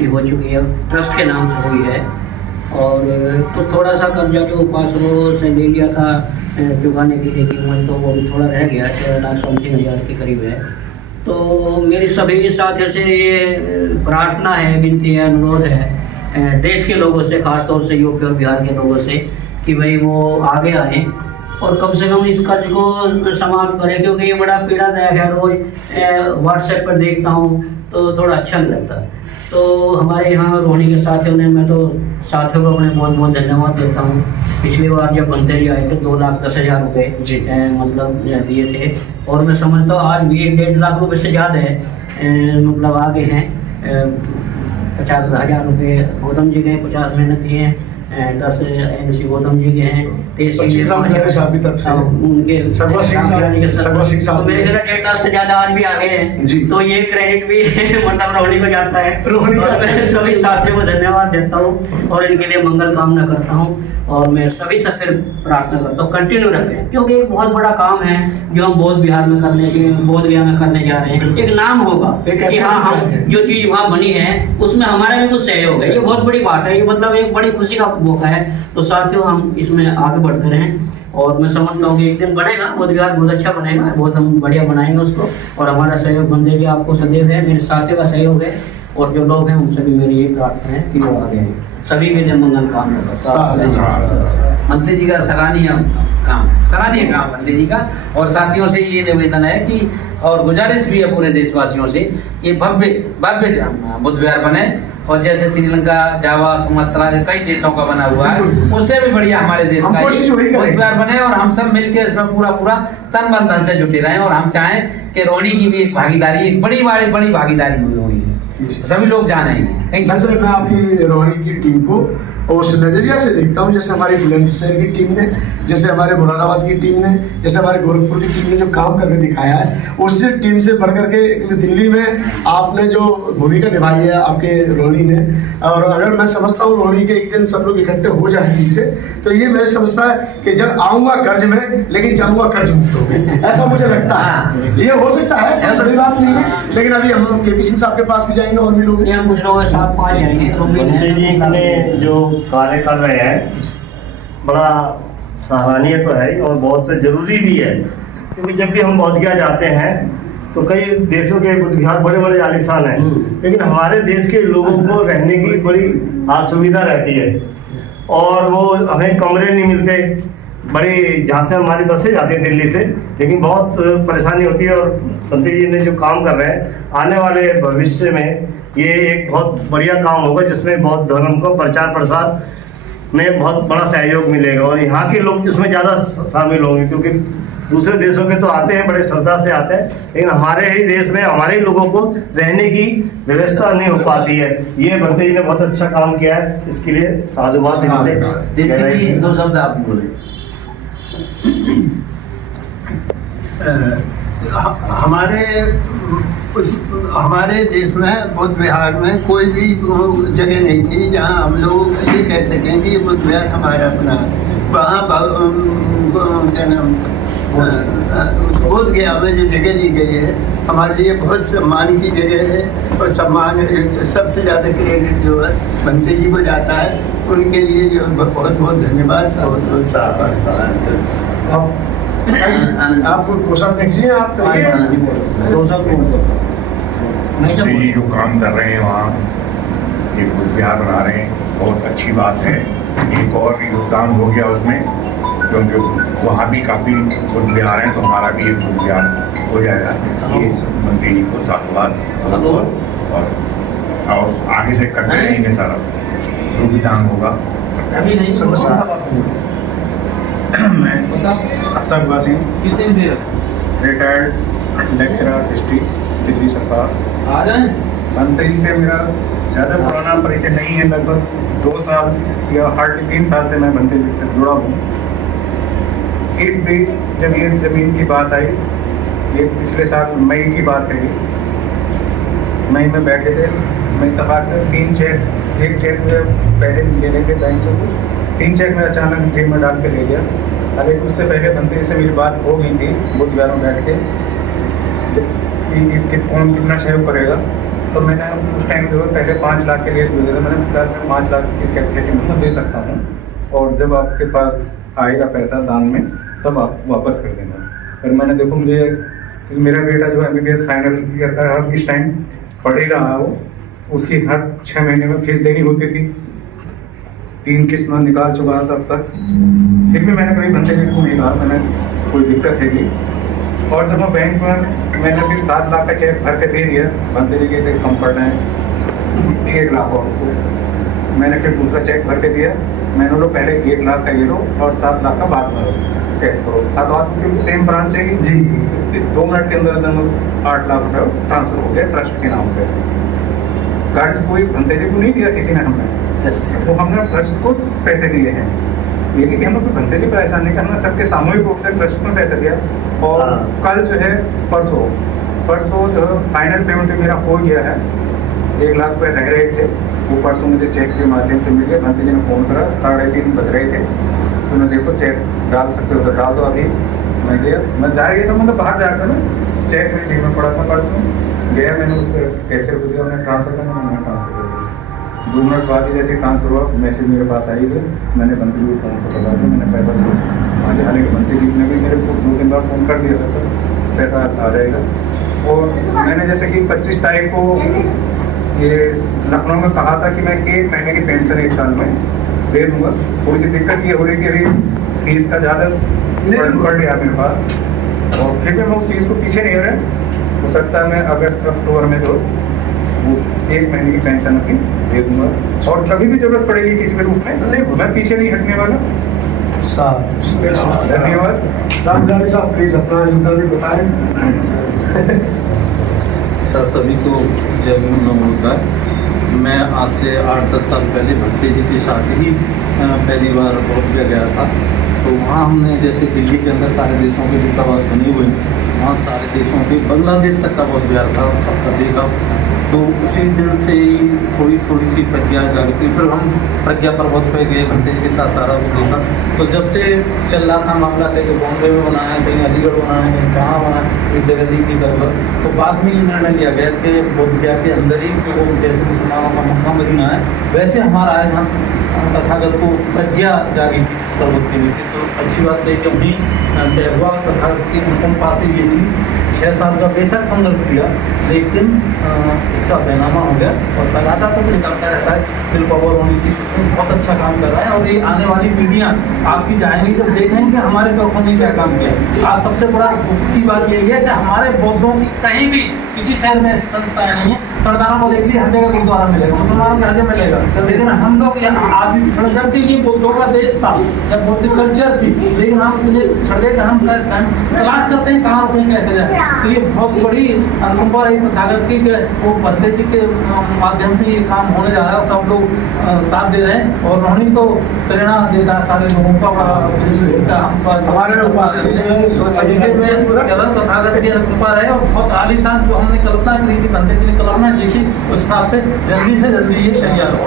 Registry हो चुकी है, ट्रस्ट के नाम से हुई है। और तो थोड़ा सा कर्जा जो 500 से ले लिया था चुकाने की कीमत, तो वो भी थोड़ा रह गया, 13,80,000 के करीब है। तो मेरी सभी साथियों से ये प्रार्थना है, विनती है, अनुरोध है देश के लोगों से, खासतौर से यूपी और बिहार के लोगों से, कि भाई वो आगे आएँ और कम से कम इस कर्ज को समाप्त करें, क्योंकि ये बड़ा पीड़ादायक है। रोज़ व्हाट्सएप पर देखता हूँ तो थोड़ा अच्छा नहीं लगता। तो हमारे यहाँ रोहिणी के साथियों ने, मैं तो साथियों को अपने बहुत बहुत धन्यवाद देता हूँ। पिछली बार जब बनते जी आए थे 2,10,000 रुपये मतलब दिए थे, और मैं समझता हूँ आज भी 1-1.5 लाख रुपये से ज़्यादा है, मतलब आगे हैं। 50,000 रुपये गौतम जी के 50 मेहनत दिए हैं, 10 MC गौतम जी के हैं, 23 उनके मेरे घर 1.5 लाख से ज्यादा आज भी आगे हैं। तो ये क्रेडिट भी मतलब रोहिणी को जाता है। मैं सभी साथियों को धन्यवाद देता हूँ और इनके लिए मंगल कामना करता हूँ। और मैं सभी से फिर प्रार्थना करता हूँ कंटिन्यू रखें, क्योंकि एक बहुत बड़ा काम है जो हम बोध बिहार में बोध गया में करने जा रहे हैं। एक नाम होगा कि हाँ हम जो चीज़ वहाँ बनी है उसमें हमारा भी कुछ सहयोग है। ये बहुत बड़ी बात है, ये मतलब एक बड़ी खुशी का मौका है। तो साथियों हम इसमें आगे बढ़ते रहें और मैं समझता हूँ कि एक दिन बनेगा बोध बिहार, बहुत अच्छा बनेगा, बहुत हम बढ़िया बनाएंगे उसको। और हमारा सहयोग बंदे भी आपको सदैव है, मेरे साथियों का सहयोग है, और जो लोग हैं उनसे भी मेरी यही प्रार्थना है कि वो आगे हैं। सभी के लिए मंगल कामना करता हूं। मंत्री जी का सराहनीय काम मंत्री जी का। और साथियों से ये निवेदन है कि और गुजारिश भी है पूरे देशवासियों से, ये भव्य बुद्ध विहार बने, और जैसे श्रीलंका, जावा, सुमात्रा कई देशों का बना हुआ है, उससे भी बढ़िया हमारे देश का बुद्ध विहार बने, और हम सब मिलकर इसमें पूरा तन मन धन से जुटे रहें। और हम चाहें कि रोहिणी की भी एक भागीदारी, एक बड़ी भागीदारी हुई रोहिणी की, सभी लोग जानेंगे। मैं आपकी रोहिणी की टीम को उस नजरिया से देखता हूँ, जैसे हमारी बुलंदशहर की टीम ने, जैसे हमारे मुरादाबाद की टीम ने, जैसे हमारे गोरखपुर की टीम ने जो काम करके दिखाया है, उससे टीम से बढ़ करके दिल्ली में आपने जो भूमिका निभाई है आपके रोहिणी ने। और अगर मैं समझता हूँ रोहिणी के एक दिन सब लोग इकट्ठे हो जाए ठीक से, तो ये मैं समझता है कि जब आऊँगा कर्ज में, लेकिन जाऊँगा कर्ज मुक्त हो गए, ऐसा मुझे लगता है। ये हो सकता है, ऐसा बड़ी बात नहीं है, लेकिन अभी हम KP सिंह साहब के पास भी जाएंगे और भी लोग कुछ लोग साथ पास जाएंगे जो कार्य कर रहे हैं बड़ा सराहनीय तो है और बहुत जरूरी भी है, क्योंकि जब भी हम बोध गया जाते हैं तो कई देशों के बुद्ध विहार बड़े आलीशान हैं, लेकिन हमारे देश के लोगों को रहने की बड़ी असुविधा रहती है, और वो हमें कमरे नहीं मिलते। बड़ी जहाँ से हमारी बसें जाती हैं दिल्ली से, लेकिन बहुत परेशानी होती है। और मंत्री जी ने जो काम कर रहे हैं, आने वाले भविष्य में ये एक बहुत बढ़िया काम होगा, जिसमें बौद्ध धर्म को प्रचार प्रसार में बहुत बड़ा सहयोग मिलेगा, और यहाँ के लोग इसमें ज़्यादा शामिल होंगे, क्योंकि दूसरे देशों के तो आते हैं, बड़े श्रद्धा से आते हैं, लेकिन हमारे ही देश में हमारे ही लोगों को रहने की व्यवस्था नहीं हो पाती है। ये मंत्री जी ने बहुत अच्छा काम किया है, इसके लिए साधुवाद। जैसे कि 2 शब्द आप बोले। हमारे देश में बुद्ध विहार में कोई भी जगह नहीं थी जहाँ हम लोग ये कह सकें कि बुद्ध विहार हमारा अपना। वहाँ क्या नाम बोध गया में जो जगह ली गई है, हमारे लिए बहुत सम्मान की जगह है, और सम्मान सबसे ज़्यादा क्रेडिट जो है मंत्री जी को जाता है। उनके लिए जो बहुत धन्यवाद। आपको पोशाक देखिए, आप ये जो काम कर रहे हैं वहाँ ये बुद्ध विहार बना रहे हैं, बहुत अच्छी बात है। एक और भी योगदान हो गया उसमें, क्योंकि वहाँ भी काफ़ी बुद्ध विहार हैं, तो हमारा भी एक बुद्ध विहार हो जाएगा। ये मंत्री जी को साधुवाद, और आगे से करते रहेंगे, सारा जो भी काम होगा। मैं Asad Wasim, retired lecturer history, Delhi सरकार। मंत्री से मेरा ज़्यादा पुराना परिचय नहीं है, लगभग 2 साल या हार्डली 3 साल से मैं मंत्री जी से जुड़ा हूँ। इस बीच जब ये ज़मीन की बात आई, ये पिछले साल मई की बात है, मई में बैठे थे, मैं इत्तेफाक से 3 चेक, एक चेक में पैसे लेने थे बैंक से कुछ, 3 चेक में अचानक जेब में डाल के ले गया। हालांकि उससे पहले मंत्री से मेरी बात हो गई थी बुद्ध विहार में बैठ के, कौन कितना सहयोग करेगा। तो मैंने उस टाइम जो है पहले 5 लाख के लिए जो है मैंने फिलहाल मैं 5 लाख की कैपेसिटी में दे सकता हूँ, और जब आपके पास आएगा पैसा दान में तब आप वापस कर देना। फिर मैंने देखो मुझे, क्योंकि मेरा बेटा जो MBBS फाइनल ईयर का है इस टाइम पढ़ ही रहा हो, उसकी हर 6 महीने में फीस देनी होती थी, 3 किस्त में निकाल चुका था तब तक। फिर भी मैंने कभी बंदे को नहीं कहा मैंने कोई दिक्कत है कि, और जब मैं बैंक में मैंने फिर 7 लाख का चेक भर के दे दिया, बंदे जी के कम पड़ रहे हैं 1 लाख और मैंने फिर दूसरा चेक भर के दिया। मैंने बोला पहले 1 लाख का ये लो और 7 लाख का बाद में कैश करो। तो आपकी सेम ब्रांच है कि जी 2 मिनट के अंदर 8 लाख रुपये ट्रांसफर हो गया ट्रस्ट के नाम पे। कर्ज कोई बंदे जी को नहीं दिया किसी ने, हमने वो हमने ट्रस्ट को पैसे दिए हैं। ये नहीं कि हम लोग बंदे जी को ऐसा नहीं करना, सबके सामूहिक रूप से ट्रस्ट में पैसे दिया। और कल जो है परसों जो है फाइनल पेमेंट मेरा हो गया है। 1 लाख रुपये रह रहे थे, वो परसों मुझे चेक के माध्यम से मिल गया। भंते जी ने फ़ोन करा, 3:30 बज रहे थे, तो मैं देखो चेक डाल सकते हो तो डाल दो। अभी मैं गया, मैं जा रही था मतलब बाहर जाकर ना चेक मेरी जेब में पड़ा था पर्स में, गया मैंने उससे कैसे को दिया, उन्हें ट्रांसफर करना, मैंने ट्रांसफर कर दिया। 2 मिनट बाद ही जैसे ट्रांसफर हुआ मैसेज मेरे पास आई गई। मैंने बंते जी को फ़ोन पर बता दिया मैंने पैसा दिया। आगे हालांकि बंते जी ने भी मेरे को 2-3 बार फ़ोन कर दिया था तो पैसा आ जाएगा। और मैंने जैसे कि 25 तारीख को ये लखनऊ में कहा था कि मैं 1 महीने की पेंशन 1 साल में दे दूँगा। थोड़ी सी दिक्कत ये हो रही कि अभी फीस का ज़्यादा पड़ गया मेरे पास, और फिर भी मैं उस चीज़ को पीछे नहीं रहे। हो सकता है मैं अगस्त अक्टूबर में जो वो 1 महीने की पेंशन अपनी दे दूँगा, और कभी भी जरूरत पड़ेगी किसी भी रूप में नहीं, मैं पीछे नहीं हटने वाला। धन्यवाद। रामधारी साहब प्लीज अपना योगदान बताएं। सर सभी को जय नमोदा। मैं आज से 8-10 साल पहले भट्टे जी के साथ ही पहली बार बोधगया गया था। तो वहाँ हमने जैसे दिल्ली के अंदर सारे देशों के दूतावास बने हुए हैं, वहाँ सारे देशों के बांग्लादेश तक का बोधगया था, सबका देखा। तो उसी दिन से ही थोड़ी सी प्रज्ञा जागती। फिर हम प्रज्ञा पर्वत पे गए, भट्टे जी के साथ सारा वो देखा। तो जब से चल रहा था मामला, कहीं बॉम्बे में बनाया, कहीं अलीगढ़ बनाया, कहीं कहाँ बनाया, एक जगह दी थी दरबार। तो बाद में ये निर्णय लिया गया कि बोधगया के अंदर ही वो जैसे मुसलमानों का मक्का मदीना है, वैसे हमारा यहाँ तथागत को प्रज्ञा जागी थी इस पर्वत के नीचे। तो अच्छी बात है कि वहीं तय हुआ तथागत की अनुपम पास से ये चीज़ 6 साल का बेशक संघर्ष किया, लेकिन इसका बैनामा हो गया। और लगातार तो निकलता रहता है, दिल पावर होनी चाहिए, उसमें बहुत अच्छा काम कर रहा है। और ये आने वाली पीढ़ियाँ आपकी जाएंगी जब देखेंगे कि हमारे बौद्धों ने क्या काम किया। आज सबसे बड़ा दुख की बात यही है कि हमारे बौद्धों की कहीं भी किसी शहर में ऐसी संस्थाएं नहीं है। सरदारों को देख लीजिए, हर जगह गुरुद्वारा मिलेगा, मुसलमानों के हर जगह मिलेगा, लेकिन हम लोग यहाँ आज भी पिछड़े, जबकि ये बौद्धों का देश था, जब बौद्ध कल्चर थी, लेकिन हम इतने पिछड़ गए कि हम तलाश करते हैं कहाँ रुकें कैसे जाए। तो ये बहुत बड़ी अनुकंपा रही तथागत की कि वो भट्टे जी के माध्यम से ये काम होने जा रहा है, सब लोग साथ दे रहे हैं। और उन्होंने तो प्रेरणा देता है सारे लोगों का हमारे तथागत की अनुकंपा रहे। और बहुत आलीशान जो हमने कल्पना करी थी, भट्टे जी ने कल्पना सीखी, उस हिसाब से जल्दी ये तैयार हो।